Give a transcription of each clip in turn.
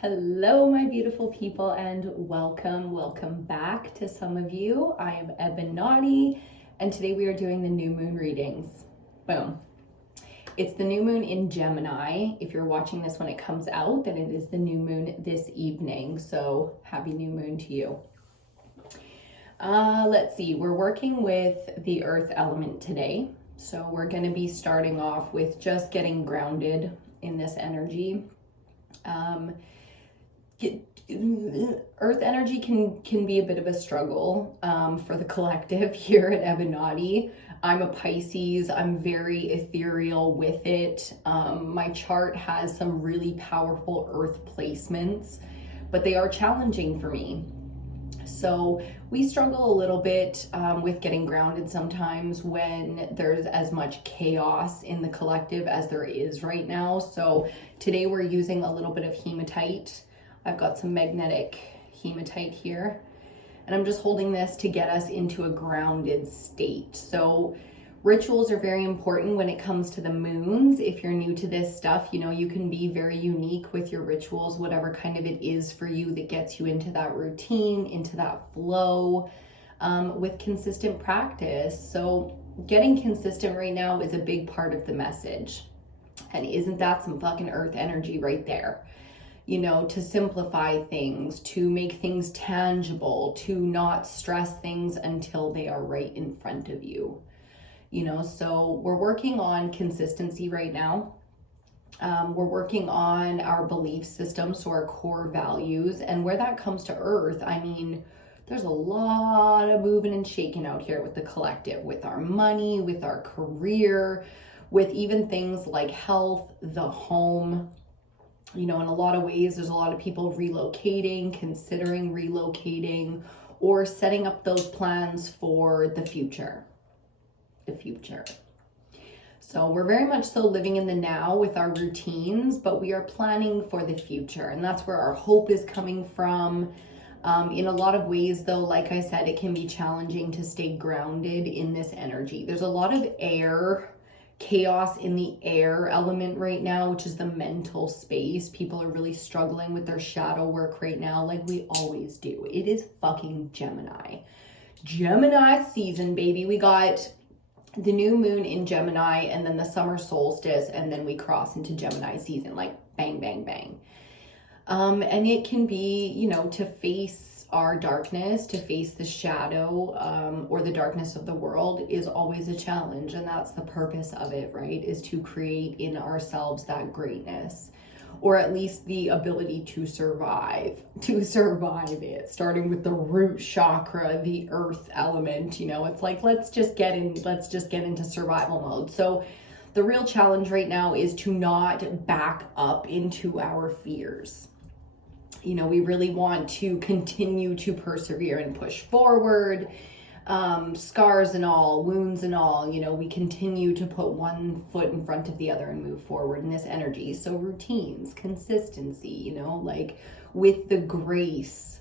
Hello, my beautiful people, and welcome back to some of you. I am EBINOTTI, and today we are doing the new moon readings. Boom. It's the new moon in Gemini. If you're watching this when it comes out, then it is the new moon this evening. So happy new moon to you. Let's see, we're working with the earth element today. So we're going to be starting off with just getting grounded in this energy. Earth energy can be a bit of a struggle for the collective here at EBINOTTI. I'm a Pisces. I'm very ethereal with it. My chart has some really powerful earth placements, but they are challenging for me. So we struggle a little bit with getting grounded sometimes when there's as much chaos in the collective as there is right now. So today we're using a little bit of hematite. I've got some magnetic hematite here, and I'm just holding this to get us into a grounded state. So rituals are very important when it comes to the moons. If you're new to this stuff, you know, you can be very unique with your rituals, whatever kind of it is for you that gets you into that routine, into that flow, with consistent practice. So getting consistent right now is a big part of the message. And isn't that some fucking earth energy right there? You know, to simplify things, to make things tangible, to not stress things until they are right in front of you. You know, so we're working on consistency right now. We're working on our belief system, so our core values. And where that comes to earth, I mean, there's a lot of moving and shaking out here with the collective, with our money, with our career, with even things like health, the home. You know, in a lot of ways, there's a lot of people relocating, considering relocating, or setting up those plans for the future. So we're very much so living in the now with our routines, but we are planning for the future. And that's where our hope is coming from. In a lot of ways, though, like I said, it can be challenging to stay grounded in this energy. There's a lot of chaos in the air element right now, which is the mental space. People are really struggling with their shadow work right now, like we always do. It is fucking Gemini season, baby. We got the new moon in Gemini, and then the summer solstice, and then we cross into Gemini season, like bang, bang, bang. And it can be, you know, to face our darkness, to face the shadow, or the darkness of the world is always a challenge. And that's the purpose of it, right? Is to create in ourselves that greatness, or at least the ability to survive it, starting with the root chakra, the earth element. You know, it's like, let's just get into survival mode. So the real challenge right now is to not back up into our fears. You know, we really want to continue to persevere and push forward, scars and all, wounds and all. You know, we continue to put one foot in front of the other and move forward in this energy. So routines, consistency, you know, like with the grace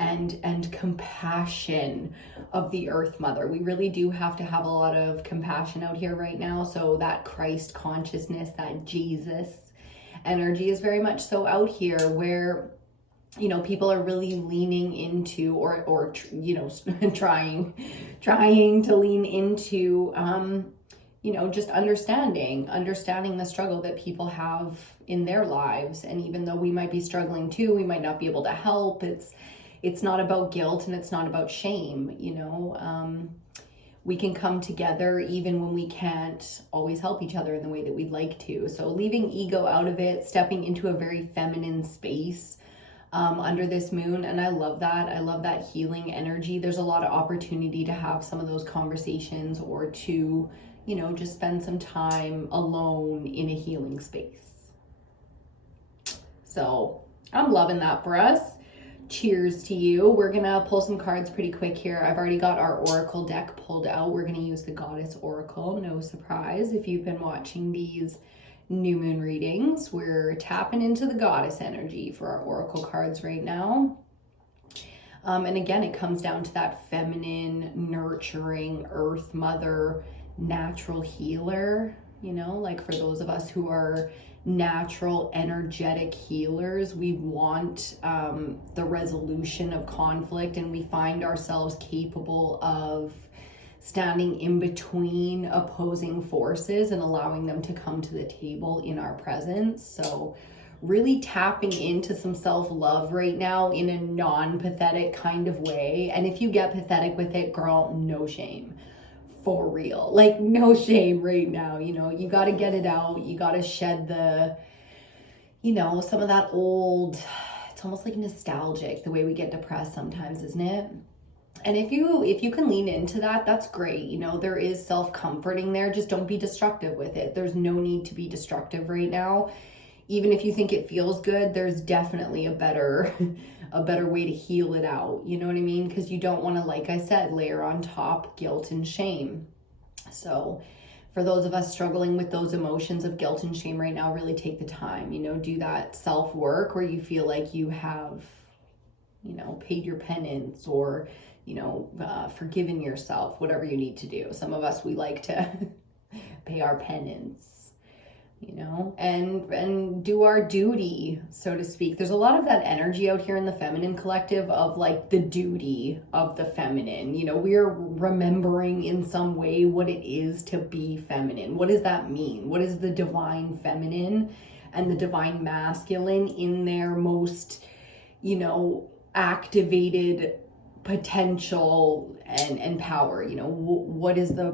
and compassion of the earth mother. We really do have to have a lot of compassion out here right now. So that Christ consciousness, that Jesus energy is very much so out here, where, you know, people are really leaning into, or you know, trying to lean into, you know, just understanding the struggle that people have in their lives. And even though we might be struggling too, we might not be able to help. It's not about guilt, and it's not about shame. You know, we can come together even when we can't always help each other in the way that we'd like to. So leaving ego out of it, stepping into a very feminine space under this moon. And I love that. I love that healing energy. There's a lot of opportunity to have some of those conversations, or to, you know, just spend some time alone in a healing space. So I'm loving that for us. Cheers to you. We're gonna pull some cards pretty quick here. I've already got our oracle deck pulled out. We're gonna use the Goddess Oracle. No surprise if you've been watching these new moon readings. We're tapping into the goddess energy for our oracle cards right now. And again, it comes down to that feminine, nurturing earth mother, natural healer, you know, like for those of us who are natural, energetic healers. We want the resolution of conflict, and we find ourselves capable of standing in between opposing forces and allowing them to come to the table in our presence. So really tapping into some self-love right now in a non-pathetic kind of way. And if you get pathetic with it, girl, no shame. For real. Like, no shame right now. You know, you got to get it out. You got to shed the, you know, some of that old, it's almost like nostalgic, the way we get depressed sometimes, isn't it? And if you can lean into that, that's great. You know, there is self-comforting there. Just don't be destructive with it. There's no need to be destructive right now. Even if you think it feels good, there's definitely a better way to heal it out. You know what I mean? Because you don't want to, like I said, layer on top guilt and shame. So for those of us struggling with those emotions of guilt and shame right now, really take the time, you know, do that self-work where you feel like you have, you know, paid your penance or, you know, forgiven yourself, whatever you need to do. Some of us, we like to pay our penance, you know, and do our duty, so to speak. There's a lot of that energy out here in the feminine collective of like the duty of the feminine. You know, we're remembering in some way what it is to be feminine. What does that mean? What is the divine feminine and the divine masculine in their most, you know, activated potential and power? You know, what is the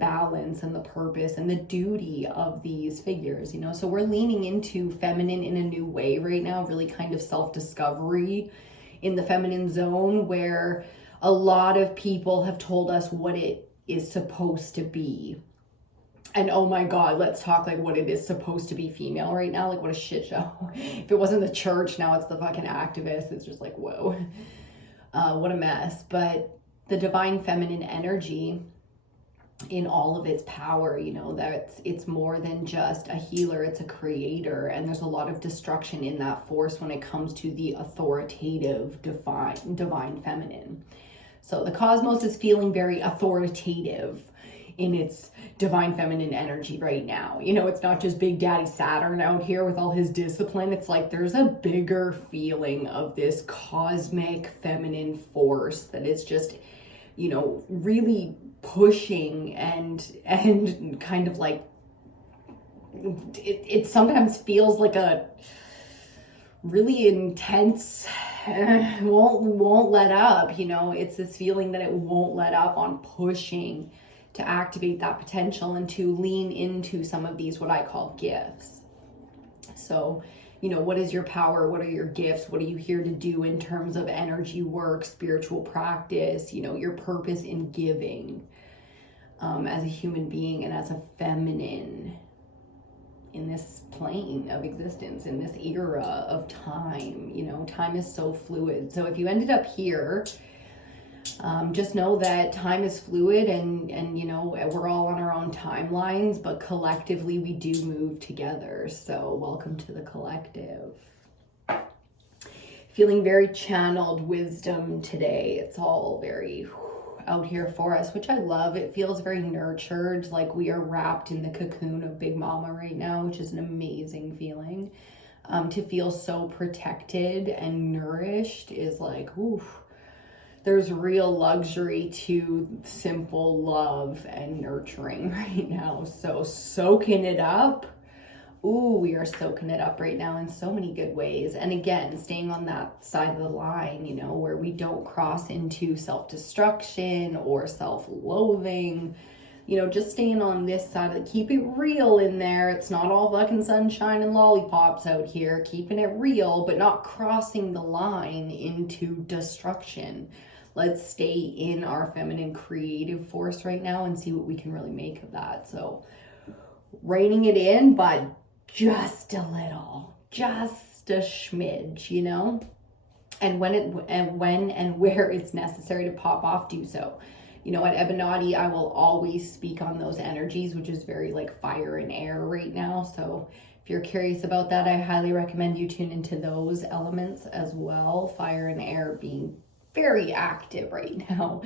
balance and the purpose and the duty of these figures, you know? So we're leaning into feminine in a new way right now, really kind of self-discovery in the feminine zone, where a lot of people have told us what it is supposed to be. And oh my God, let's talk like what it is supposed to be female right now. Like, what a shit show. If it wasn't the church, now it's the fucking activists. It's just like, whoa. What a mess. But the divine feminine energy in all of its power, you know, it's more than just a healer, it's a creator. And there's a lot of destruction in that force when it comes to the authoritative divine feminine. So the cosmos is feeling very authoritative in its divine feminine energy right now. You know, it's not just Big Daddy Saturn out here with all his discipline. It's like there's a bigger feeling of this cosmic feminine force that is just, you know, really pushing and kind of like, it sometimes feels like a really intense, won't let up, you know. It's this feeling that it won't let up on pushing to activate that potential and to lean into some of these, what I call gifts. So, you know, what is your power? What are your gifts? What are you here to do in terms of energy work, spiritual practice, you know, your purpose in giving, as a human being and as a feminine in this plane of existence, in this era of time. You know, time is so fluid. So if you ended up here, just know that time is fluid and you know, we're all on our own timelines, but collectively we do move together. So welcome to the collective. Feeling very channeled wisdom today. It's all very out here for us, which I love. It feels very nurtured, like we are wrapped in the cocoon of Big Mama right now, which is an amazing feeling. To feel so protected and nourished is like, oof. There's real luxury to simple love and nurturing right now. So soaking it up. Ooh, we are soaking it up right now in so many good ways. And again, staying on that side of the line, you know, where we don't cross into self-destruction or self-loathing, you know, just staying on this side of it. Keep it real in there. It's not all fucking sunshine and lollipops out here. Keeping it real, but not crossing the line into destruction. Let's stay in our feminine creative force right now and see what we can really make of that. So reining it in, but just a little, just a smidge, you know, and when and where it's necessary to pop off, do so. You know, at EBINOTTI, I will always speak on those energies, which is very like fire and air right now. So if you're curious about that, I highly recommend you tune into those elements as well. Fire and air being very active right now.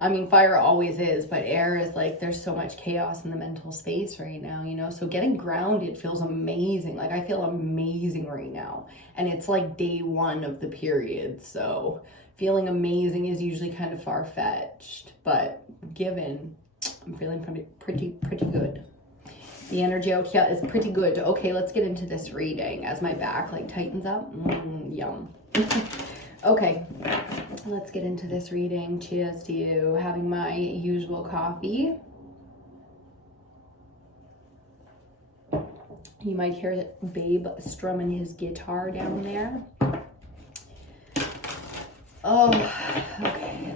I mean, fire always is, but air is like, there's so much chaos in the mental space right now, you know? So getting grounded feels amazing. Like, I feel amazing right now. And it's like day 1 of the period. So feeling amazing is usually kind of far-fetched, but given, I'm feeling pretty good. The energy out here is pretty good. Okay, let's get into this reading as my back like tightens up. Yum. Okay, let's get into this reading. Cheers to you. Having my usual coffee. You might hear Babe strumming his guitar down there. Oh, okay.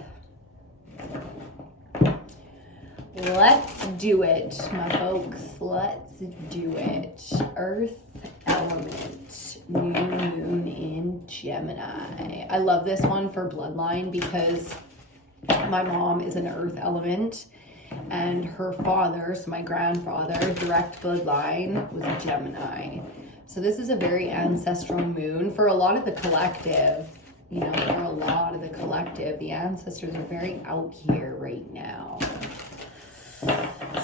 Let's do it, my folks. Let's do it. Earth element, new moon in Gemini. I love this one for bloodline because my mom is an earth element and her father, so my grandfather, direct bloodline, was a Gemini. So this is a very ancestral moon for a lot of the collective. You know, for a lot of the collective, the ancestors are very out here right now.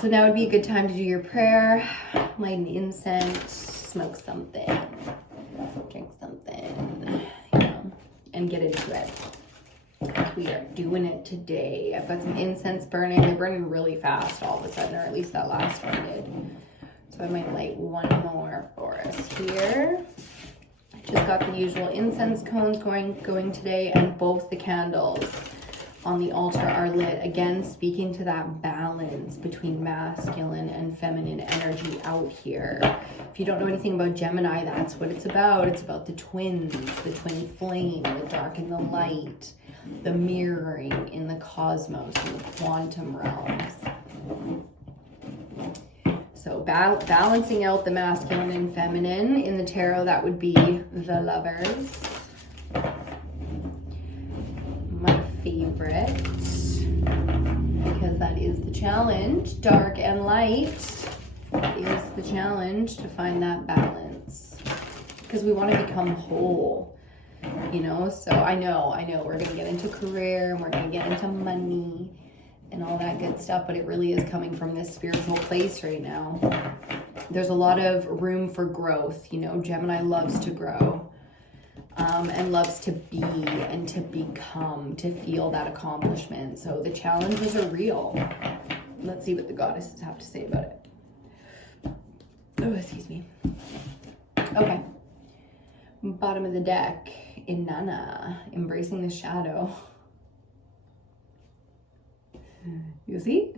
So now would be a good time to do your prayer, light an incense, smoke something, drink something, you know, and get into it. We are doing it today. I've got some incense burning. They're burning really fast all of a sudden, or at least that last one did. So I might light one more for us here. Just got the usual incense cones going today, and both the candles on the altar are lit. Again, speaking to that balance between masculine and feminine energy out here. If you don't know anything about Gemini, that's what it's about. It's about the twins, the twin flame, the dark and the light, the mirroring in the cosmos, in the quantum realms. So balancing out the masculine and feminine. In the tarot, that would be the Lovers. My favorite, because that is the challenge. Dark and light is the challenge, to find that balance. Because we want to become whole, you know? So I know we're going to get into career and we're going to get into money and all that good stuff, but it really is coming from this spiritual place right now. There's a lot of room for growth. You know, Gemini loves to grow, and loves to be and to become, to feel that accomplishment. So the challenges are real. Let's see what the goddesses have to say about it. Oh, excuse me. Okay. Bottom of the deck, Inanna, embracing the shadow. You see?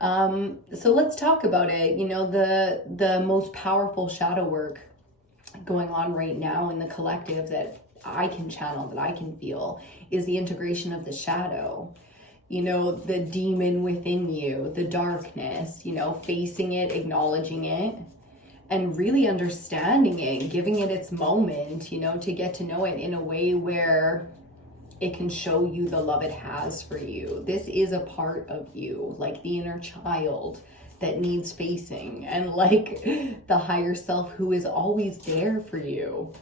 So let's talk about it. You know, the most powerful shadow work going on right now in the collective that I can channel, that I can feel, is the integration of the shadow. You know, the demon within you, the darkness, you know, facing it, acknowledging it, and really understanding it, giving it its moment, you know, to get to know it in a way where it can show you the love it has for you. This is a part of you, like the inner child that needs facing, and like the higher self who is always there for you,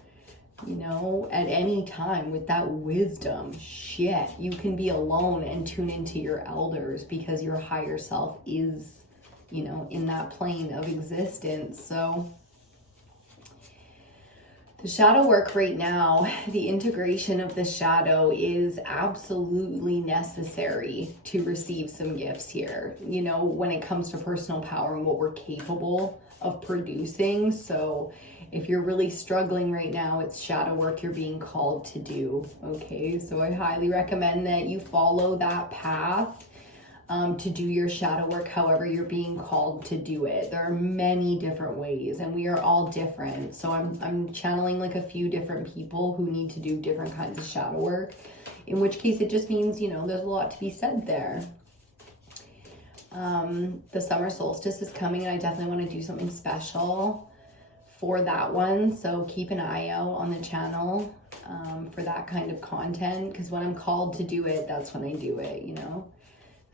you know, at any time with that wisdom. Shit, you can be alone and tune into your elders because your higher self is, you know, in that plane of existence. So the shadow work right now, the integration of the shadow is absolutely necessary to receive some gifts here, you know, when it comes to personal power and what we're capable of producing. So if you're really struggling right now, it's shadow work you're being called to do, okay? So I highly recommend that you follow that path. To do your shadow work however you're being called to do it. There are many different ways and we are all different. So I'm channeling like a few different people who need to do different kinds of shadow work, in which case it just means, you know, there's a lot to be said there. The summer solstice is coming and I definitely want to do something special for that one. So keep an eye out on the channel for that kind of content, because when I'm called to do it, that's when I do it, you know?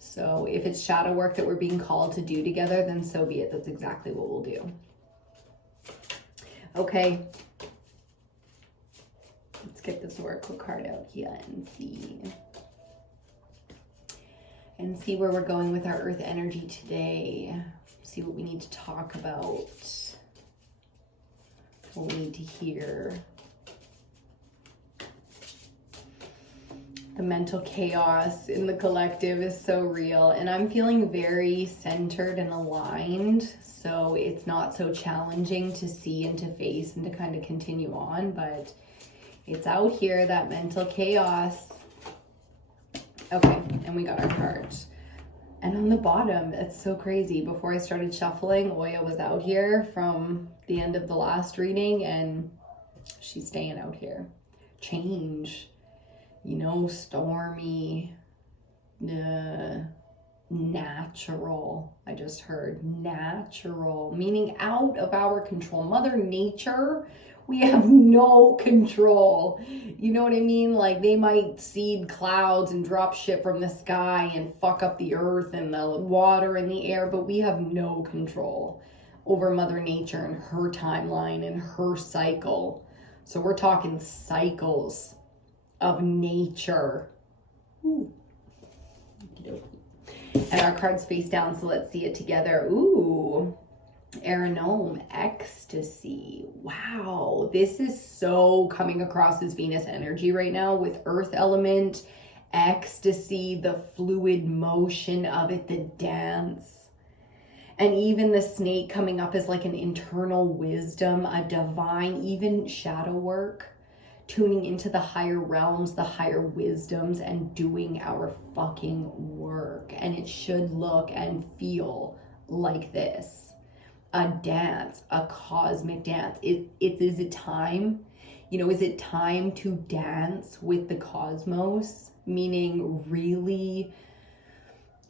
So if it's shadow work that we're being called to do together, then so be it. That's exactly what we'll do. Okay. Let's get this oracle card out here and see. And see where we're going with our earth energy today. See what we need to talk about. What we need to hear. The mental chaos in the collective is so real. And I'm feeling very centered and aligned. So it's not so challenging to see and to face and to kind of continue on. But it's out here, that mental chaos. Okay, and we got our cards. And on the bottom, it's so crazy. Before I started shuffling, Oya was out here from the end of the last reading, and she's staying out here. Change, you know, stormy, natural. I just heard natural, meaning out of our control. Mother Nature, we have no control. You know what I mean? Like, they might seed clouds and drop shit from the sky and fuck up the earth and the water and the air, but we have no control over Mother Nature and her timeline and her cycle. So we're talking cycles of nature. Ooh. And our cards face down, so let's see it together. Ooh. Aranome, ecstasy. Wow, this is so coming across as Venus energy right now with earth element, ecstasy, the fluid motion of it, the dance. And even the snake coming up as like an internal wisdom, a divine, even shadow work, tuning into the higher realms, the higher wisdoms, and doing our fucking work. And it should look and feel like this. A dance, a cosmic dance. Is it time? You know, is it time to dance with the cosmos? Meaning really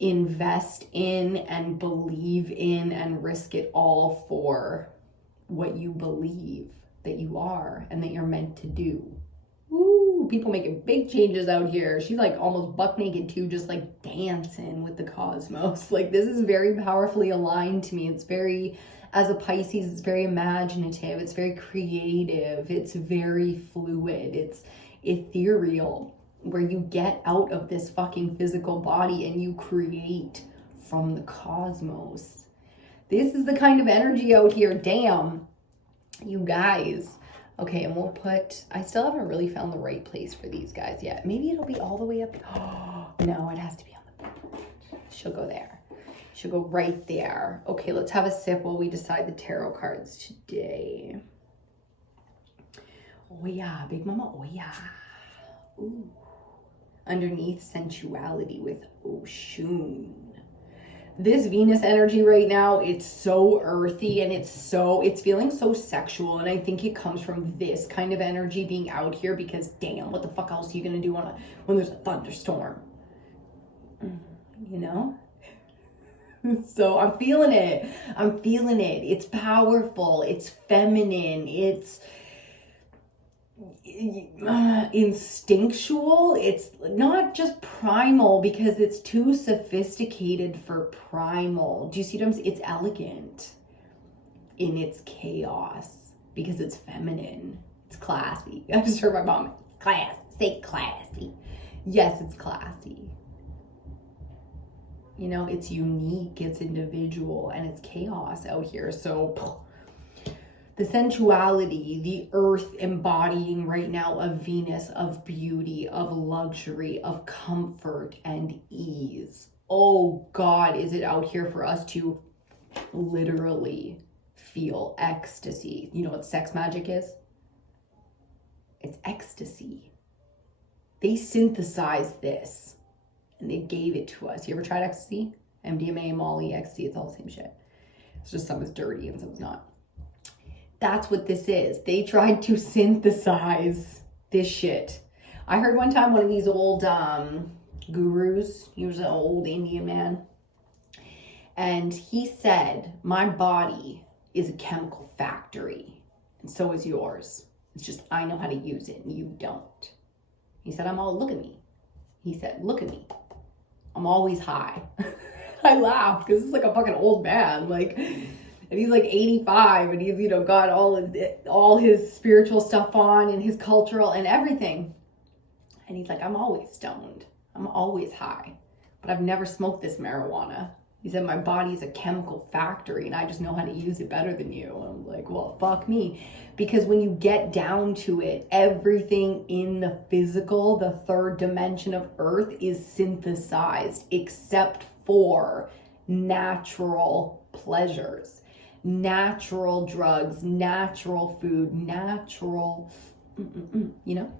invest in and believe in and risk it all for what you believe that you are and that you're meant to do. Ooh, people making big changes out here. She's like almost buck naked too, just like dancing with the cosmos. Like, this is very powerfully aligned to me. It's very, as a Pisces, it's very imaginative. It's very creative. It's very fluid. It's ethereal, where you get out of this fucking physical body and you create from the cosmos. This is the kind of energy out here. Damn, you guys. Okay, and we'll put, I still haven't really found the right place for these guys yet. Maybe it'll be all the way up. Oh, no, it has to be on the bottom. She'll go there. She'll go right there. Okay, let's have a sip while we decide the tarot cards today. Oh yeah, Big Mama, oh yeah. Ooh. Underneath, sensuality with Oshun. This Venus energy right now, it's so earthy and it's feeling so sexual. And I think it comes from this kind of energy being out here because damn, what the fuck else are you gonna do when there's a thunderstorm? You know? So I'm feeling it. It's powerful. It's feminine. It's instinctual. It's not just primal because it's too sophisticated for primal. Do you see what I'm saying? It's elegant in its chaos because it's feminine. It's classy. I just heard my mom, say classy. Yes, it's classy. You know, it's unique, it's individual, and it's chaos out here. So the sensuality, the earth embodying right now of Venus, of beauty, of luxury, of comfort and ease. Oh God, is it out here for us to literally feel ecstasy. You know what sex magic is? It's ecstasy. They synthesized this and they gave it to us. You ever tried ecstasy? MDMA, Molly, ecstasy, it's all the same shit. It's just some is dirty and some is not. That's what this is. They tried to synthesize this shit. I heard one time one of these old gurus, he was an old Indian man, and he said, my body is a chemical factory, and so is yours. It's just I know how to use it and you don't. He said, look at me. He said, look at me. I'm always high. I laughed because it's like a fucking old man. Like, And he's like 85 and he's, you know, got all his spiritual stuff on and his cultural and everything. And he's like, I'm always stoned. I'm always high, but I've never smoked this marijuana. He said, my body's a chemical factory and I just know how to use it better than you. And I'm like, well, fuck me. Because when you get down to it, everything in the physical, the third dimension of Earth, is synthesized except for natural pleasures, natural drugs, natural food, natural, you know?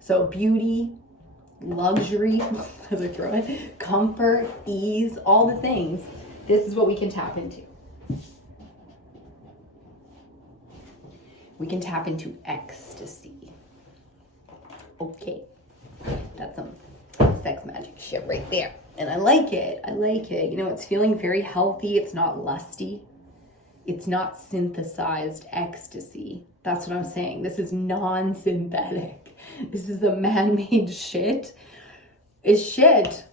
So beauty, luxury, as I throw it, comfort, ease, all the things. This is what we can tap into. We can tap into ecstasy. Okay, that's some sex magic shit right there. And I like it. I like it. You know, it's feeling very healthy. It's not lusty. It's not synthesized ecstasy. That's what I'm saying. This is non-synthetic. This is the man-made shit. Is shit,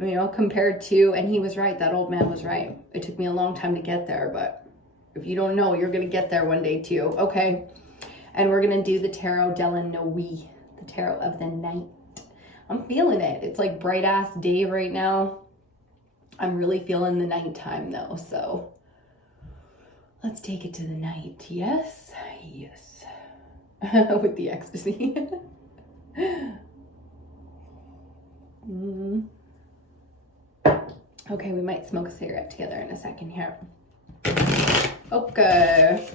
you know, compared to, and he was right. That old man was right. It took me a long time to get there, but if you don't know, you're going to get there one day too. Okay. And we're going to do the Tarot della Nuit, the Tarot of the night. I'm feeling it. It's like bright ass day right now. I'm really feeling the nighttime though. So let's take it to the night. Yes. Yes. With the ecstasy. Okay. We might smoke a cigarette together in a second here. Okay.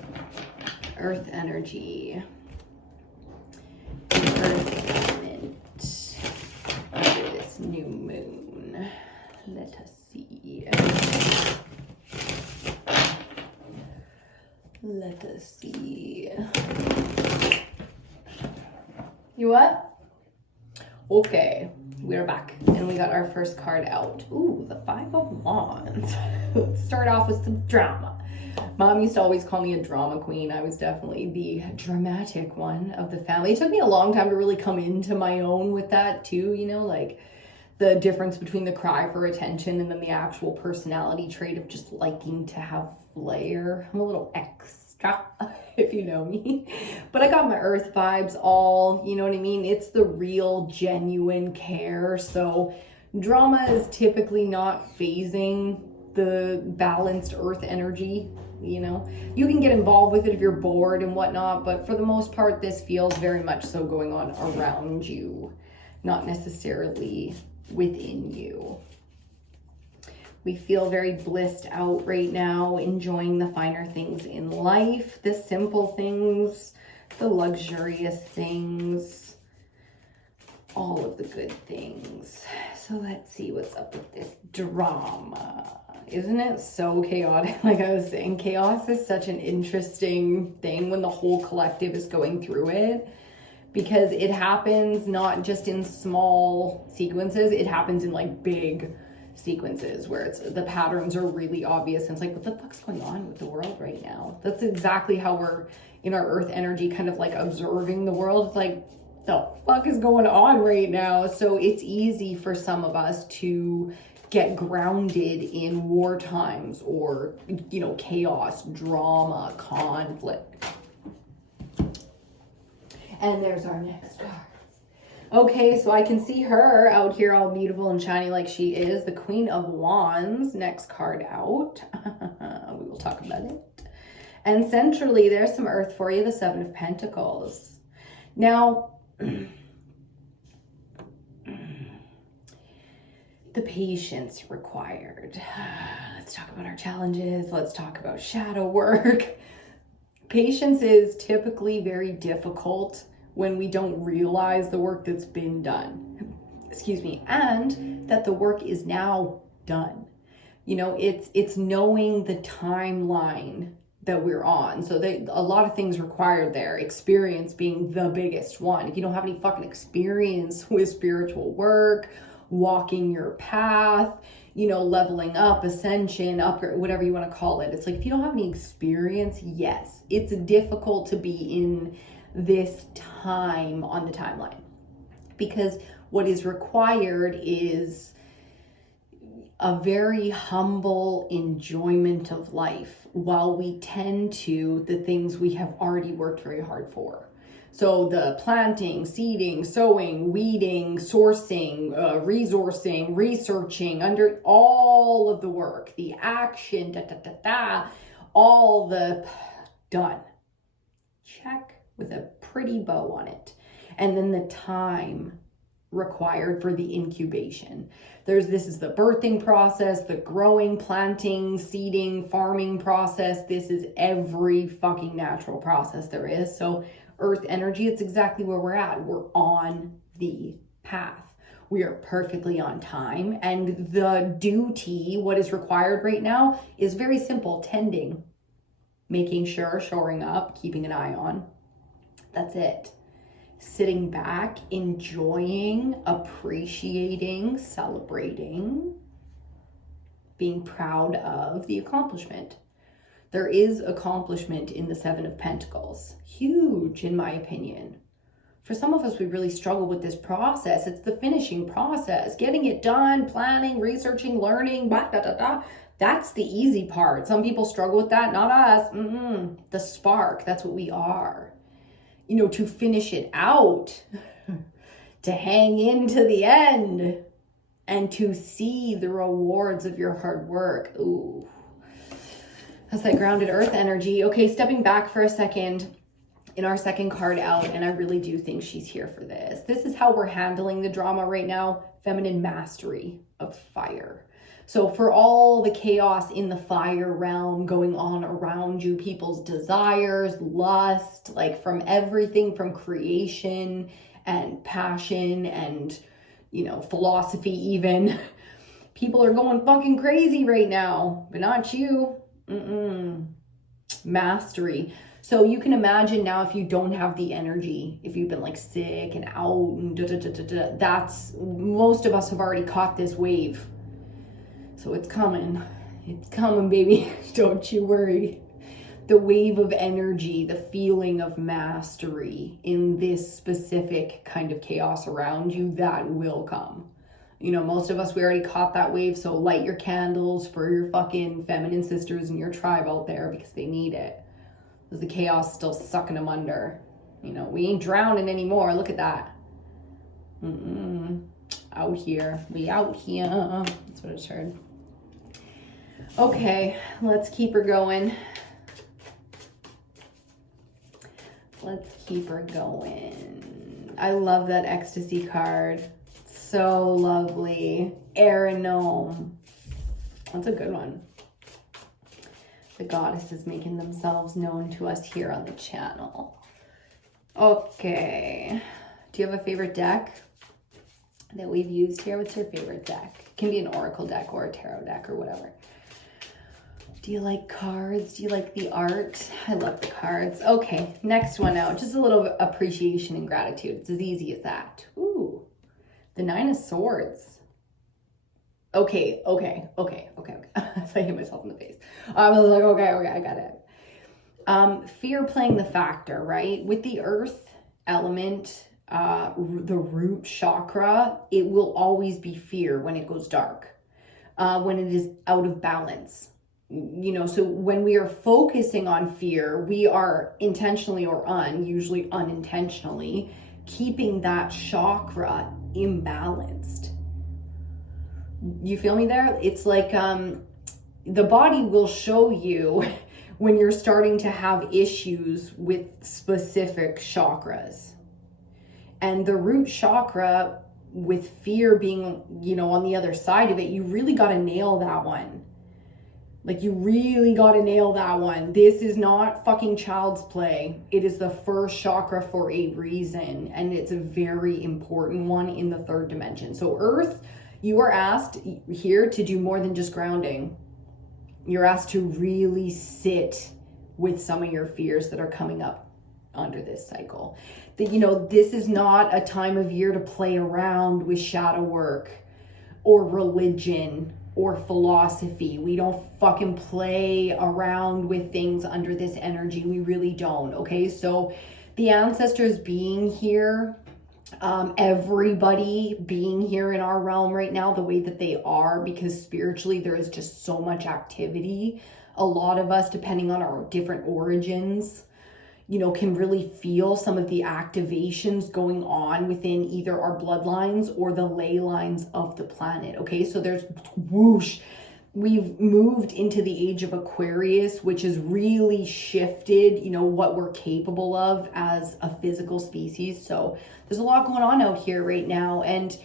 Earth energy. Earth element. Under this new moon. Let us see. Let us see. You what? Okay. We're back. And we got our first card out. Ooh, the Five of Wands. Let's start off with some drama. Mom used to always call me a drama queen. I was definitely the dramatic one of the family. It took me a long time to really come into my own with that too, you know, like the difference between the cry for attention and then the actual personality trait of just liking to have flair. I'm a little extra, if you know me. But I got my earth vibes all, you know what I mean? It's the real, genuine care. So drama is typically not phasing the balanced earth energy, you know. You can get involved with it if you're bored and whatnot, but for the most part, this feels very much so going on around you, not necessarily within you. We feel very blissed out right now, enjoying the finer things in life, the simple things, the luxurious things, all of the good things. So let's see what's up with this drama. Isn't it so chaotic? Like I was saying, chaos is such an interesting thing when the whole collective is going through it, because it happens not just in small sequences, it happens in like big sequences where it's the patterns are really obvious and it's like, what the fuck's going on with the world right now? That's exactly how we're in our earth energy, kind of like observing the world. It's like, the fuck is going on right now? So it's easy for some of us to get grounded in war times or, you know, chaos, drama, conflict. And there's our next card. Okay, so I can see her out here all beautiful and shiny like she is, the Queen of Wands. Next card out. We will talk about it. And centrally, there's some earth for you, the Seven of Pentacles. Now, the patience required. Let's talk about our challenges. Let's talk about shadow work. Patience is typically very difficult when we don't realize the work that's been done. Excuse me. And that the work is now done. You know, it's knowing the timeline that we're on. So a lot of things required there, experience being the biggest one. If you don't have any fucking experience with spiritual work, walking your path, you know, leveling up, ascension, upgrade, whatever you want to call it. It's like, if you don't have any experience, yes, it's difficult to be in this time on the timeline, because what is required is a very humble enjoyment of life while we tend to the things we have already worked very hard for. So the planting, seeding, sowing, weeding, sourcing, resourcing, researching, under all of the work, the action, all the done. Check with a pretty bow on it. And then the time required for the incubation. This is the birthing process, the growing, planting, seeding, farming process. This is every fucking natural process there is. So earth energy, it's exactly where we're at. We're on the path. We are perfectly on time. And the duty, what is required right now, is very simple: tending, making sure, shoring up, keeping an eye on. That's it. Sitting back, enjoying, appreciating, celebrating, being proud of the accomplishment. There is accomplishment in the Seven of Pentacles. Huge, in my opinion. For some of us, we really struggle with this process. It's the finishing process, getting it done, planning, researching, learning, That's the easy part. Some people struggle with that, not us. The spark, that's what we are. You know, to finish it out, to hang into the end, and to see the rewards of your hard work. Ooh, that's that grounded earth energy. Okay, stepping back for a second in our second card out, and I really do think she's here for this. This is how we're handling the drama right now. Feminine mastery of fire. So for all the chaos in the fire realm going on around you, people's desires, lust, like from everything from creation and passion and, you know, philosophy even. People are going fucking crazy right now, but not you. Mastery. So you can imagine now, if you don't have the energy, if you've been like sick and out and that's, most of us have already caught this wave. So it's coming. It's coming, baby. Don't you worry. The wave of energy, the feeling of mastery in this specific kind of chaos around you, that will come. You know, most of us, we already caught that wave. So light your candles for your fucking feminine sisters in your tribe out there, because they need it. Because the chaos is still sucking them under. You know, we ain't drowning anymore. Look at that. Out here. We out here. That's what it's heard. Okay, let's keep her going. Let's keep her going. I love that ecstasy card. So lovely. Aranome. That's a good one. The goddesses making themselves known to us here on the channel. Okay. Do you have a favorite deck that we've used here? What's your favorite deck? It can be an oracle deck or a tarot deck or whatever. Do you like cards? Do you like the art? I love the cards. Okay, next one out. Just a little appreciation and gratitude. It's as easy as that. Ooh, the Nine of Swords. Okay. So I hit myself in the face. I was like, okay, I got it. Fear playing the factor, right? With the earth element, the root chakra, it will always be fear when it goes dark, when it is out of balance. You know, so when we are focusing on fear, we are intentionally or usually unintentionally, keeping that chakra imbalanced. You feel me there? It's like the body will show you when you're starting to have issues with specific chakras. And the root chakra, with fear being, you know, on the other side of it, you really got to nail that one. Like, you really got to nail that one. This is not fucking child's play. It is the first chakra for a reason. And it's a very important one in the third dimension. So Earth, you are asked here to do more than just grounding. You're asked to really sit with some of your fears that are coming up under this cycle. That, you know, this is not a time of year to play around with shadow work or religion or philosophy. We don't fucking play around with things under this energy. We really don't. Okay, so the ancestors being here Everybody being here in our realm right now the way that they are, because spiritually there is just so much activity. A lot of us, depending on our different origins, you know, can really feel some of the activations going on within either our bloodlines or the ley lines of the planet. Okay, so there's whoosh. We've moved into the age of Aquarius, which has really shifted, you know, what we're capable of as a physical species. So there's a lot going on out here right now. And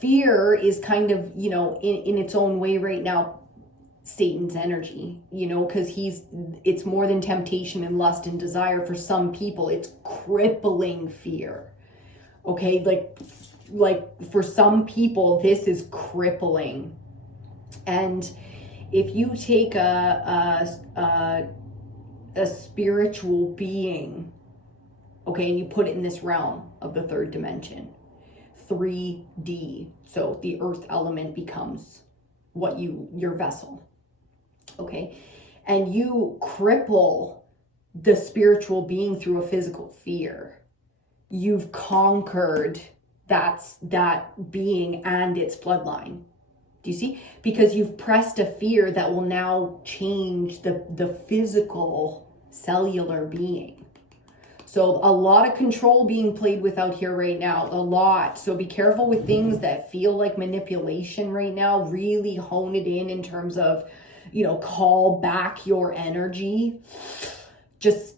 fear is kind of, you know, in its own way right now, Satan's energy, you know, because it's more than temptation and lust and desire. For some people, it's crippling fear. Okay, like for some people, this is crippling. And if you take a spiritual being, okay, and you put it in this realm of the third dimension, 3D, so the earth element becomes what your vessel, okay, and you cripple the spiritual being through a physical fear, you've conquered that being and its bloodline. Do you see? Because you've pressed a fear that will now change the physical cellular being. So a lot of control being played with out here right now, a lot. So be careful with things that feel like manipulation right now. Really hone it in terms of, you know, call back your energy. Just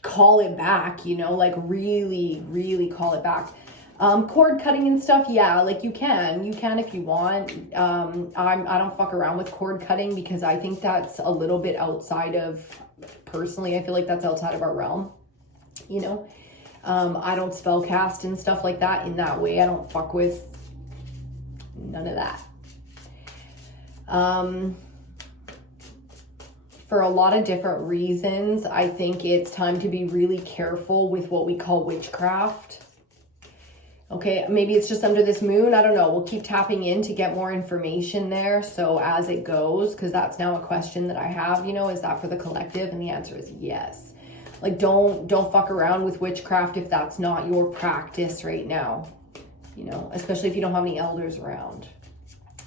call it back, you know, like really, really call it back. Cord cutting and stuff, yeah, like you can if you want. I don't fuck around with cord cutting because I think that's a little bit outside of, personally, I feel like that's outside of our realm, you know. I don't spell cast and stuff like that in that way. I don't fuck with none of that. For a lot of different reasons, I think it's time to be really careful with what we call witchcraft. Okay, maybe it's just under this moon. I don't know. We'll keep tapping in to get more information there. So as it goes, because that's now a question that I have, you know, is that for the collective? And the answer is yes. Like, don't fuck around with witchcraft if that's not your practice right now, you know, especially if you don't have any elders around.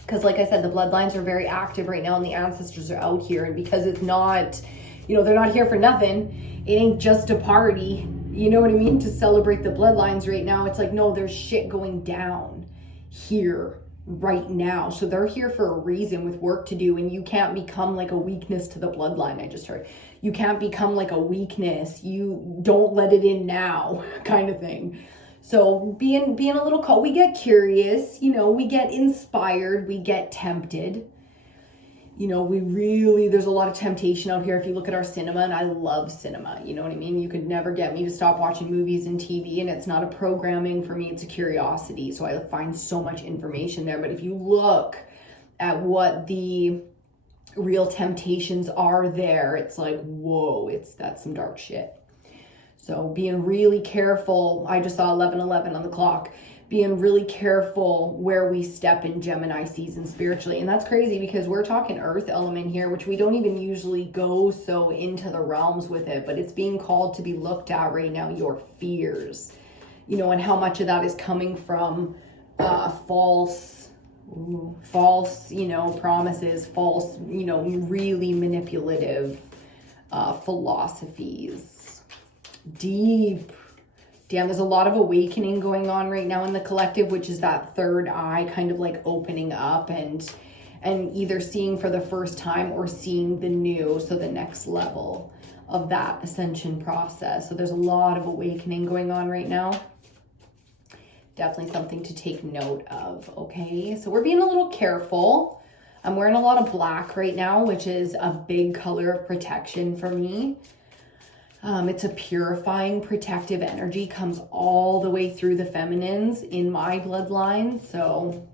Because like I said, the bloodlines are very active right now and the ancestors are out here. And because it's not, you know, they're not here for nothing. It ain't just a party. You know what I mean? To celebrate the bloodlines right now. It's like, no, there's shit going down here right now. So they're here for a reason with work to do. And you can't become like a weakness to the bloodline. I just heard. You can't become like a weakness. You don't let it in now kind of thing. So being a little cold, we get curious, you know, we get inspired, we get tempted. You know, there's a lot of temptation out here. If you look at our cinema, and I love cinema, you know what I mean? You could never get me to stop watching movies and TV, and it's not a programming for me, it's a curiosity. So I find so much information there. But if you look at what the real temptations are there, it's like, whoa, that's some dark shit. So being really careful. I just saw 11:11 on the clock. Being really careful where we step in Gemini season spiritually. And that's crazy because we're talking earth element here, which we don't even usually go so into the realms with it, but it's being called to be looked at right now, your fears, you know, and how much of that is coming from false, you know, promises, false, you know, really manipulative philosophies. Deep. Damn, there's a lot of awakening going on right now in the collective, which is that third eye kind of like opening up and either seeing for the first time or seeing the new, so the next level of that ascension process. So there's a lot of awakening going on right now. Definitely something to take note of, okay? So we're being a little careful. I'm wearing a lot of black right now, which is a big color of protection for me. It's a purifying, protective energy, comes all the way through the feminines in my bloodline. So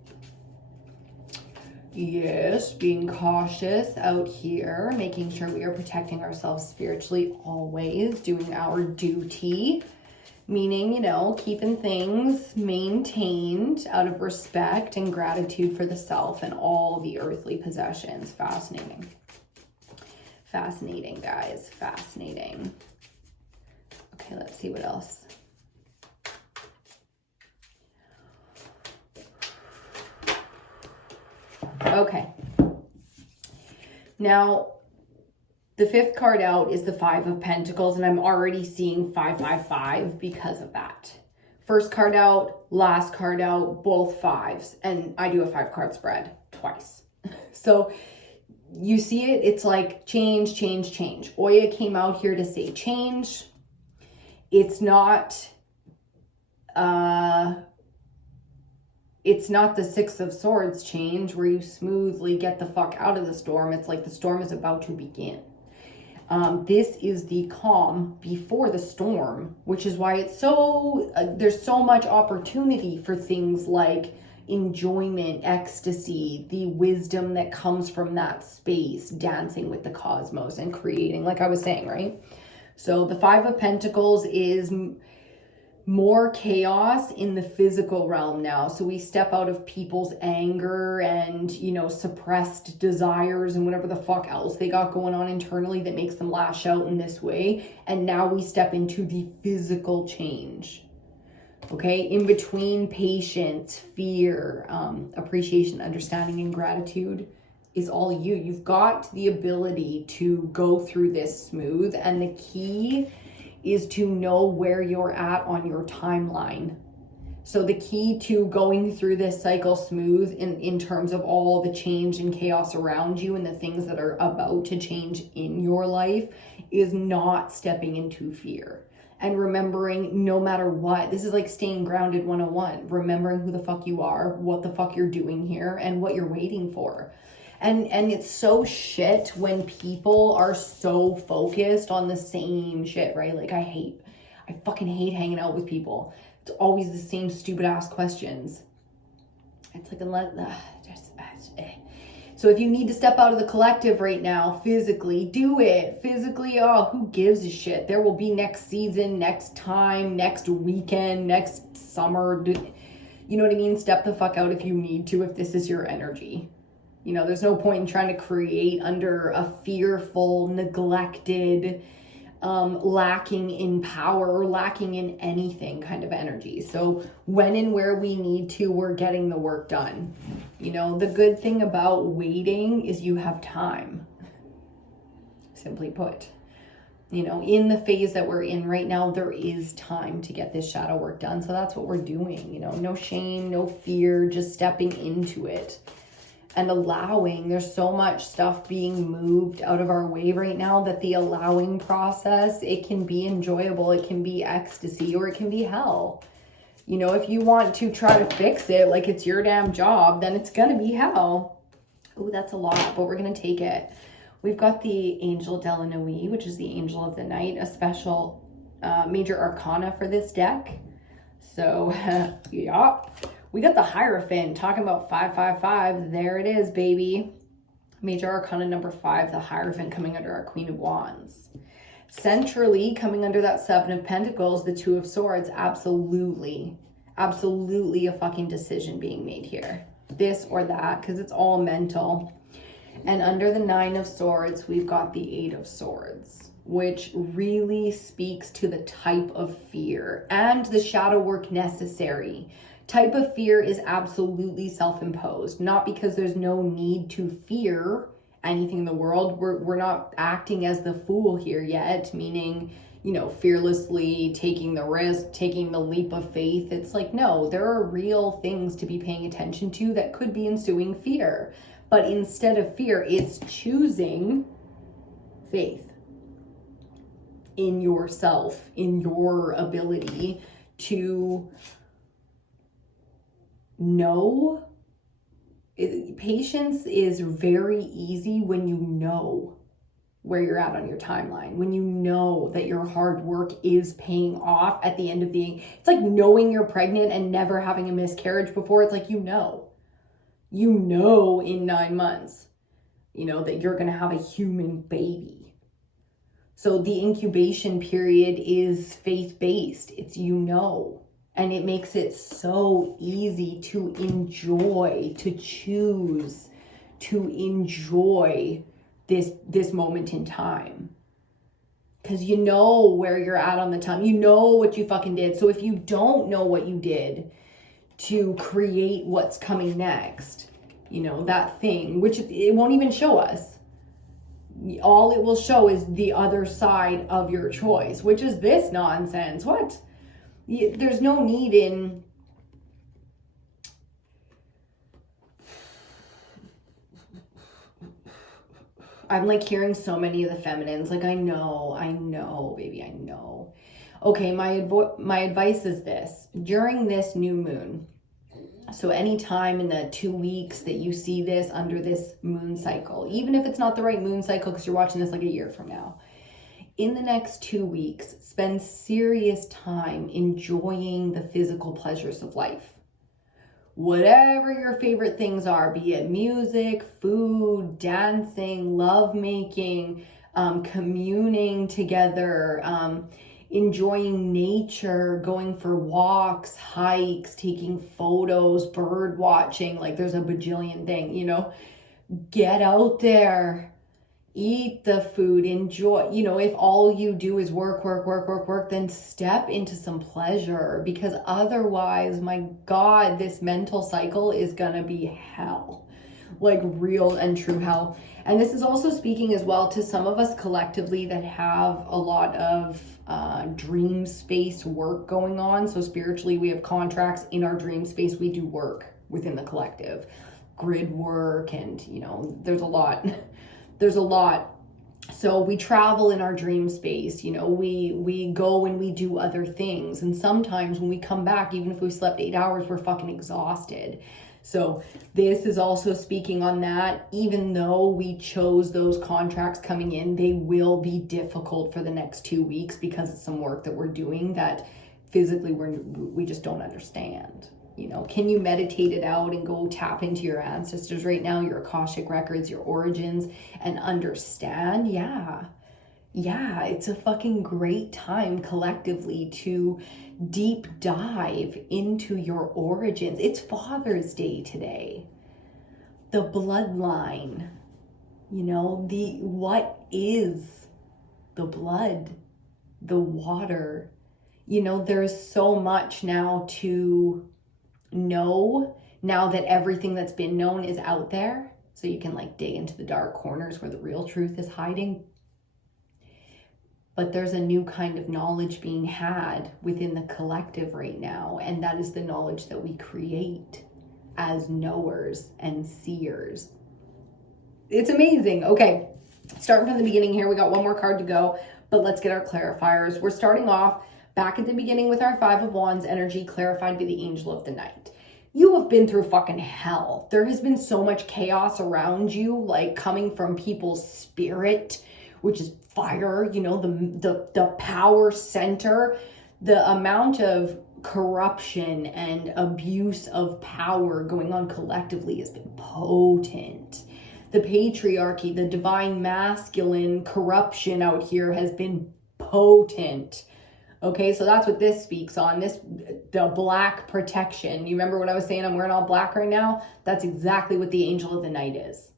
yes, being cautious out here, making sure we are protecting ourselves spiritually always, doing our duty, meaning, you know, keeping things maintained out of respect and gratitude for the self and all the earthly possessions. Fascinating. Fascinating, guys. Fascinating. Okay, let's see what else. Okay. Now, the fifth card out is the Five of Pentacles, and I'm already seeing 555 because of that. First card out, last card out, both fives. And I do a 5-card spread twice. So you see it, it's like change, change, change. Oya came out here to say change. It's not the Six of Swords change where you smoothly get the fuck out of the storm. It's like the storm is about to begin. This is the calm before the storm, which is why it's so, there's so much opportunity for things like enjoyment, ecstasy, the wisdom that comes from that space, dancing with the cosmos and creating, like I was saying, right? So the Five of Pentacles is more chaos in the physical realm now. So we step out of people's anger and, you know, suppressed desires and whatever the fuck else they got going on internally that makes them lash out in this way. And now we step into the physical change. Okay, in between patience, fear, appreciation, understanding, and gratitude is all you. You've got the ability to go through this smooth, and the key is to know where you're at on your timeline. So the key to going through this cycle smooth in terms of all the change and chaos around you and the things that are about to change in your life is not stepping into fear. And remembering no matter what, this is like staying grounded 101, remembering who the fuck you are, what the fuck you're doing here, and what you're waiting for. And it's so shit when people are so focused on the same shit, right? Like I fucking hate hanging out with people. It's always the same stupid ass questions. It's like, So if you need to step out of the collective right now, physically, do it. Physically, oh, who gives a shit? There will be next season, next time, next weekend, next summer. You know what I mean? Step the fuck out if you need to, if this is your energy. You know, there's no point in trying to create under a fearful, neglected, lacking in power, or lacking in anything kind of energy. So when and where we need to, we're getting the work done. You know, the good thing about waiting is you have time. Simply put, you know, in the phase that we're in right now, there is time to get this shadow work done. So that's what we're doing, you know, no shame, no fear, just stepping into it. And allowing, there's so much stuff being moved out of our way right now that the allowing process, it can be enjoyable, it can be ecstasy, or it can be hell. You know, if you want to try to fix it like it's your damn job, then it's gonna be hell. Oh, that's a lot, but we're gonna take it. We've got the Angel Delannoe, which is the Angel of the Night, a special major arcana for this deck. So, yeah. We got the Hierophant talking about 555. There it is, baby. Major Arcana number 5, the Hierophant coming under our Queen of Wands. Centrally, coming under that Seven of Pentacles, the Two of Swords, absolutely, absolutely a fucking decision being made here. This or that, because it's all mental. And under the Nine of Swords, we've got the Eight of Swords, which really speaks to the type of fear and the shadow work necessary. Type of fear is absolutely self-imposed, not because there's no need to fear anything in the world. We're not acting as the fool here yet, meaning, you know, fearlessly taking the risk, taking the leap of faith. It's like, no, there are real things to be paying attention to that could be ensuing fear. But instead of fear, it's choosing faith in yourself, in your ability to know. Patience is very easy when you know where you're at on your timeline, when you know that your hard work is paying off at the end of the, it's like knowing you're pregnant and never having a miscarriage before. It's like, you know in 9 months, you know, that you're going to have a human baby. So the incubation period is faith-based. It's, you know. And it makes it so easy to enjoy, to choose, to enjoy this moment in time. Because you know where you're at on the time. You know what you fucking did. So if you don't know what you did to create what's coming next, you know, that thing, which it won't even show us. All it will show is the other side of your choice, which is this nonsense. What? There's no need in... I'm like hearing so many of the feminines, like, I know, baby, I know. Okay, my advice is this. During this new moon, so anytime in the 2 weeks that you see this under this moon cycle, even if it's not the right moon cycle because you're watching this like a year from now, in the next 2 weeks, spend serious time enjoying the physical pleasures of life. Whatever your favorite things are, be it music, food, dancing, lovemaking, communing together, enjoying nature, going for walks, hikes, taking photos, bird watching, like there's a bajillion thing, you know, get out there, eat the food, enjoy, you know, if all you do is work, then step into some pleasure, because otherwise, my God, this mental cycle is gonna be hell, like real and true hell. And this is also speaking as well to some of us collectively that have a lot of dream space work going on. So spiritually, we have contracts in our dream space. We do work within the collective, grid work, and you know, there's a lot. There's a lot. So we travel in our dream space, you know, we go and we do other things. And sometimes when we come back, even if we slept 8 hours, we're fucking exhausted. So this is also speaking on that. Even though we chose those contracts coming in, they will be difficult for the next 2 weeks because it's some work that we're doing that physically we just don't understand. You know, can you meditate it out and go tap into your ancestors right now, your Akashic records, your origins, and understand? Yeah, it's a fucking great time collectively to deep dive into your origins. It's Father's Day today. The bloodline, you know, what is the blood, the water? You know, there's so much now to know, now that everything that's been known is out there, so you can like dig into the dark corners where the real truth is hiding. But there's a new kind of knowledge being had within the collective right now, and that is the knowledge that we create as knowers and seers. It's amazing. Okay, starting from the beginning here, we got one more card to go, but let's get our clarifiers. We're starting off back at the beginning with our Five of Wands energy, clarified by the Angel of the Night. You have been through fucking hell. There has been so much chaos around you, like coming from people's spirit, which is fire, you know, the power center, the amount of corruption and abuse of power going on collectively has been potent. The patriarchy, the divine masculine corruption out here has been potent. Okay, so that's what this speaks on. The black protection. You remember when I was saying I'm wearing all black right now? That's exactly what the Angel of the Night is.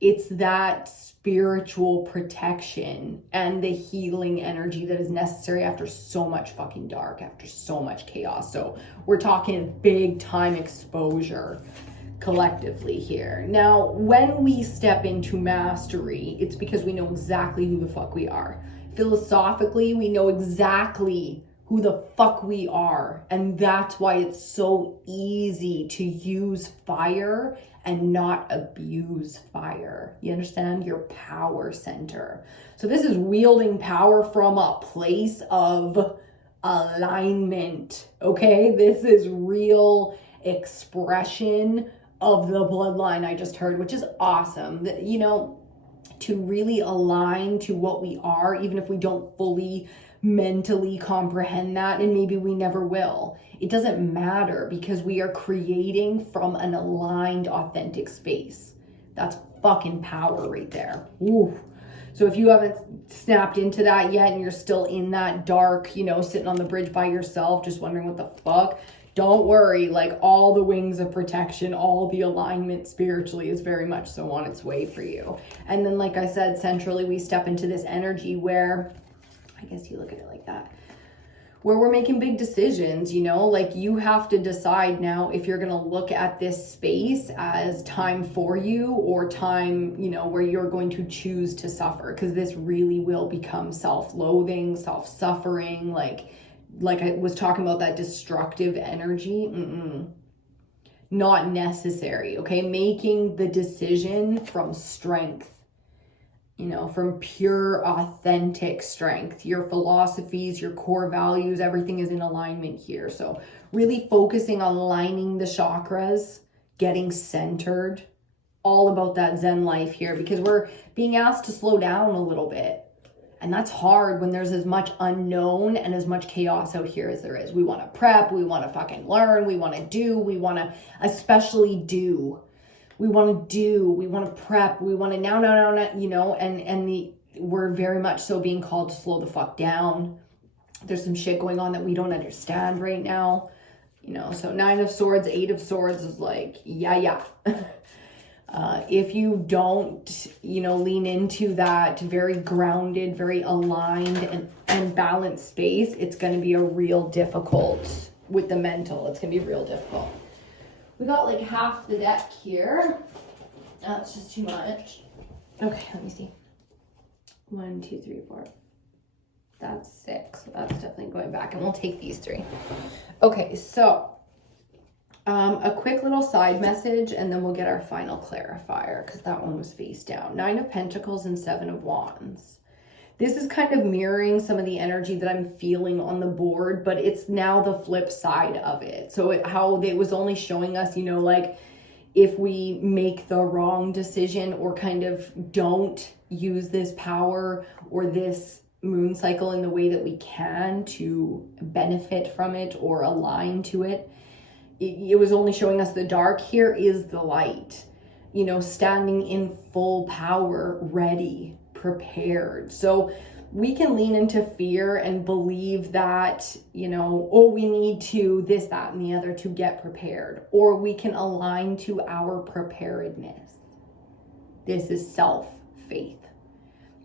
It's that spiritual protection and the healing energy that is necessary after so much fucking dark, after so much chaos. So we're talking big time exposure collectively here. Now, when we step into mastery, it's because we know exactly who the fuck we are. Philosophically, we know exactly who the fuck we are. And that's why it's so easy to use fire and not abuse fire. You understand? Your power center. So this is wielding power from a place of alignment. Okay? This is real expression of the bloodline I just heard, which is awesome. You know, to really align to what we are, even if we don't fully mentally comprehend that, and maybe we never will. It doesn't matter, because we are creating from an aligned, authentic space. That's fucking power right there. Ooh. So if you haven't snapped into that yet and you're still in that dark, you know, sitting on the bridge by yourself, just wondering what the fuck, don't worry, like all the wings of protection, all the alignment spiritually is very much so on its way for you. And then, like I said, centrally, we step into this energy where, I guess you look at it like that, where we're making big decisions, you know, like you have to decide now if you're going to look at this space as time for you or time, you know, where you're going to choose to suffer, because this really will become self-loathing, self-suffering, like I was talking about, that destructive energy. Not necessary, okay? Making the decision from strength, you know, from pure, authentic strength. Your philosophies, your core values, everything is in alignment here. So really focusing on lining the chakras, getting centered, all about that Zen life here, because we're being asked to slow down a little bit. And that's hard when there's as much unknown and as much chaos out here as there is. We want to prep, we want to fucking learn, we want to do, we want to especially do. We want to prep, we want to now, you know, and we're very much so being called to slow the fuck down. There's some shit going on that we don't understand right now, you know. So 9 of Swords, 8 of Swords is like, yeah. If you don't, you know, lean into that very grounded, very aligned and balanced space, it's going to be a real difficult with the mental. It's going to be real difficult. We got like half the deck here. That's just too much. Okay, let me see. 1, 2, 3, 4. That's 6. So that's definitely going back, and we'll take these 3. Okay, so a quick little side message, and then we'll get our final clarifier, because that one was face down. 9 of Pentacles and 7 of Wands. This is kind of mirroring some of the energy that I'm feeling on the board, but it's now the flip side of it. So how it was only showing us, you know, like if we make the wrong decision or kind of don't use this power or this moon cycle in the way that we can to benefit from it or align to it, it was only showing us the dark. Here is the light, you know, standing in full power, ready, prepared. So we can lean into fear and believe that, you know, oh, we need to this, that, and the other to get prepared. Or we can align to our preparedness. This is self-faith.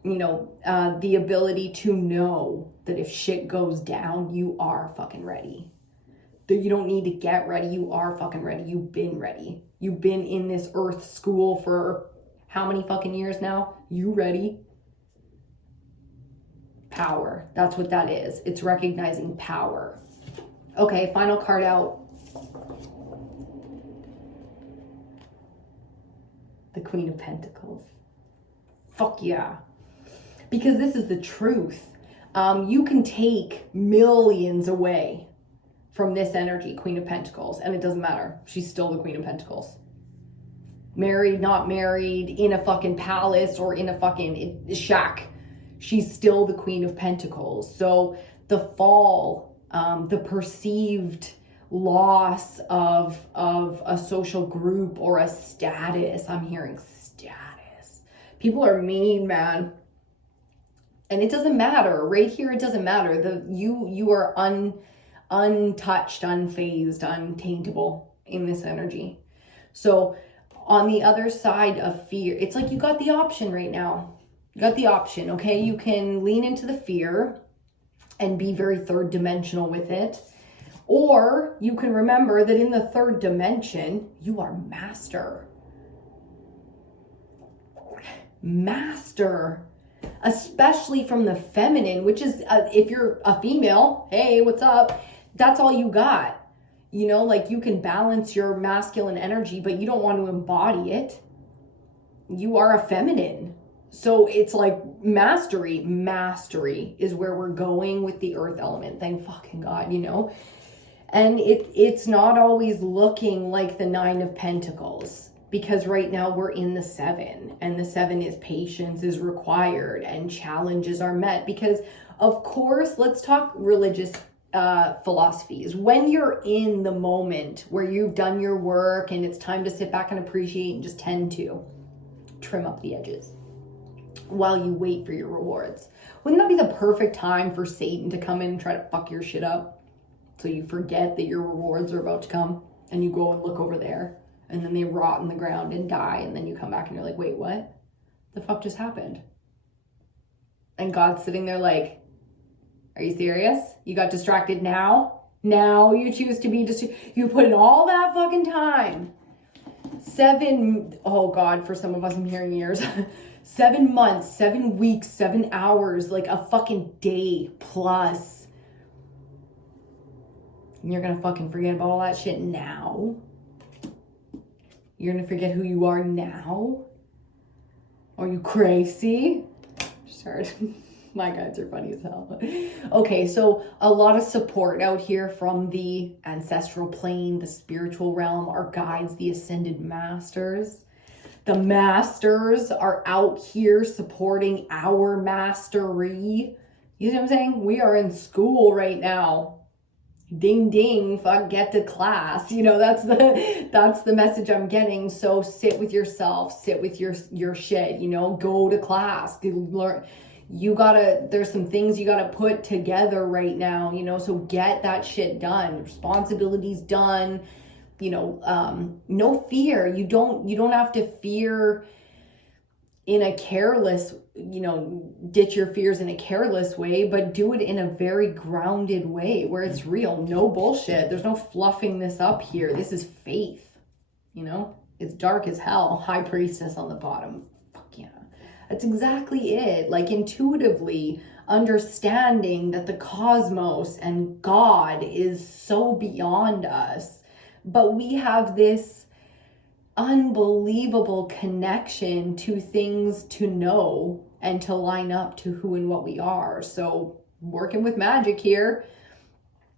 You know, the ability to know that if shit goes down, you are fucking ready. That you don't need to get ready. You are fucking ready. You've been ready. You've been in this earth school for how many fucking years now? You ready? Power. That's what that is. It's recognizing power. Okay, final card out. The Queen of Pentacles. Fuck yeah. Because this is the truth. You can take millions away from this energy, Queen of Pentacles, and it doesn't matter. She's still the Queen of Pentacles. Married, not married, in a fucking palace or in a fucking shack, she's still the Queen of Pentacles. So the fall, the perceived loss of a social group or a status, I'm hearing status. People are mean, man. And it doesn't matter. Right here, it doesn't matter. You are untouched, unfazed, untaintable in this energy. So on the other side of fear, it's like you got the option right now. You got the option, okay? You can lean into the fear and be very third dimensional with it. Or you can remember that in the third dimension, you are master. Master. Especially from the feminine, which is, if you're a female, hey, what's up? That's all you got. You know, like you can balance your masculine energy, but you don't want to embody it. You are a feminine. So it's like mastery is where we're going with the earth element. Thank fucking God, you know? And it's not always looking like the 9 of Pentacles, because right now we're in the 7, and the 7 is patience is required and challenges are met. Because of course, let's talk religious philosophies. When you're in the moment where you've done your work and it's time to sit back and appreciate and just tend to trim up the edges while you wait for your rewards. Wouldn't that be the perfect time for Satan to come in and try to fuck your shit up? So you forget that your rewards are about to come and you go and look over there and then they rot in the ground and die. And then you come back and you're like, wait, what? The fuck just happened? And God's sitting there like, Are you serious? You got distracted now? Now you choose to be you put in all that fucking time. Oh God, for some of us I'm hearing years. 7 months, 7 weeks, 7 hours, like a fucking day plus. And you're gonna fucking forget about all that shit now? You're gonna forget who you are now? Are you crazy? Sorry. My guides are funny as hell. Okay, so a lot of support out here from the ancestral plane, the spiritual realm, our guides, the ascended masters. The masters are out here supporting our mastery. You know what I'm saying? We are in school right now. Ding ding, fuck, get to class. You know, that's the message I'm getting. So sit with yourself, sit with your shit, you know, go to class, learn. There's some things you gotta put together right now, you know, so get that shit done. Responsibilities done, you know, no fear. You don't have to fear in a careless, you know, ditch your fears in a careless way, but do it in a very grounded way where it's real. No bullshit. There's no fluffing this up here. This is faith, you know, it's dark as hell. High priestess on the bottom. Fuck yeah. That's exactly it. Like intuitively understanding that the cosmos and God is so beyond us, but we have this unbelievable connection to things to know and to line up to who and what we are. So working with magic here,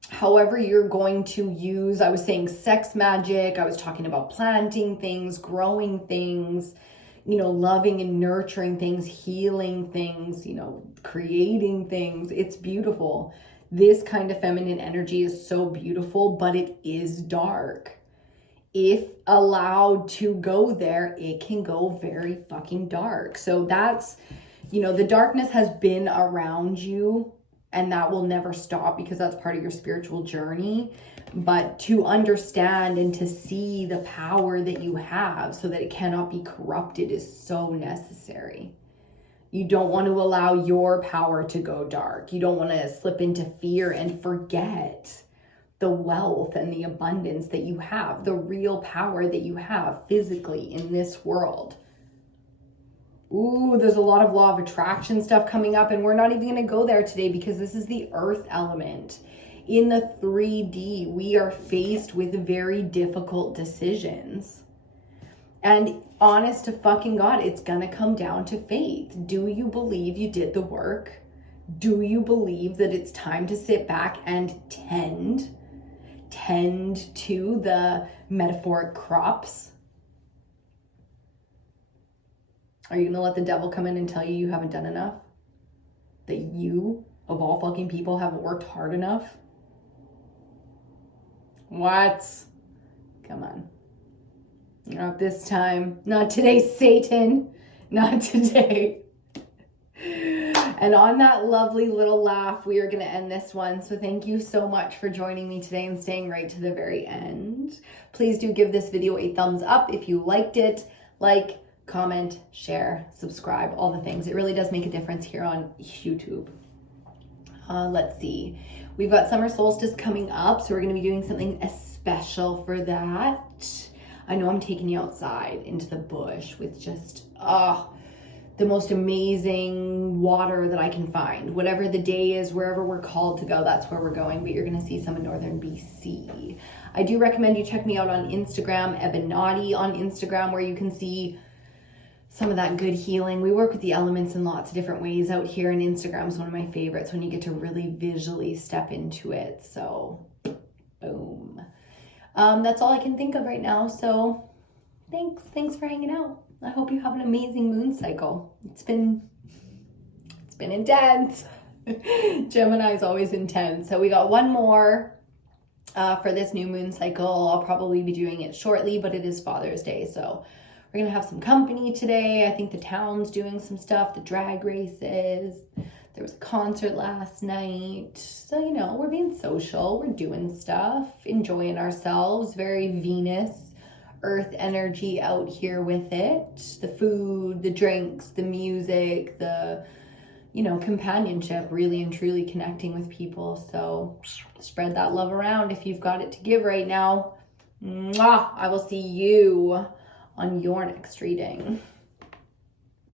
however you're going to use, I was saying sex magic, I was talking about planting things, growing things, you know, loving and nurturing things, healing things, you know, creating things. It's beautiful. This kind of feminine energy is so beautiful, but it is dark. If allowed to go there, it can go very fucking dark. So that's, you know, the darkness has been around you and that will never stop because that's part of your spiritual journey. But to understand and to see the power that you have so that it cannot be corrupted is so necessary. You don't want to allow your power to go dark. You don't want to slip into fear and forget the wealth and the abundance that you have, the real power that you have physically in this world. Ooh, there's a lot of law of attraction stuff coming up, and we're not even going to go there today because this is the earth element. In the 3D, we are faced with very difficult decisions. And honest to fucking God, it's going to come down to faith. Do you believe you did the work? Do you believe that it's time to sit back and tend to the metaphoric crops? Are you going to let the devil come in and tell you haven't done enough? That you, of all fucking people, haven't worked hard enough? What? Come on. Not this time. Not today, Satan. Not today. And on that lovely little laugh, we are going to end this one. So thank you so much for joining me today and staying right to the very end. Please do give this video a thumbs up if you liked it. Like, comment, share, subscribe, all the things. It really does make a difference here on YouTube. Let's see. We've got summer solstice coming up, so we're going to be doing something special for that. I know I'm taking you outside into the bush with just the most amazing water that I can find. Whatever the day is, wherever we're called to go, that's where we're going, but you're going to see some in northern BC. I do recommend you check me out on Instagram, EBINOTTI on Instagram, where you can see some of that good healing. We work with the elements in lots of different ways out here, and Instagram is one of my favorites when you get to really visually step into it. So, boom. That's all I can think of right now. So, thanks for hanging out. I hope you have an amazing moon cycle. It's been intense. Gemini is always intense. So we got one more for this new moon cycle. I'll probably be doing it shortly, but it is Father's Day, so we're gonna have some company today. I think the town's doing some stuff, the drag races. There was a concert last night. So, you know, we're being social, we're doing stuff, enjoying ourselves. Very Venus, earth energy out here with it. The food, the drinks, the music, the, you know, companionship, really and truly connecting with people. So spread that love around if you've got it to give right now. Mwah! I will see you on your next reading.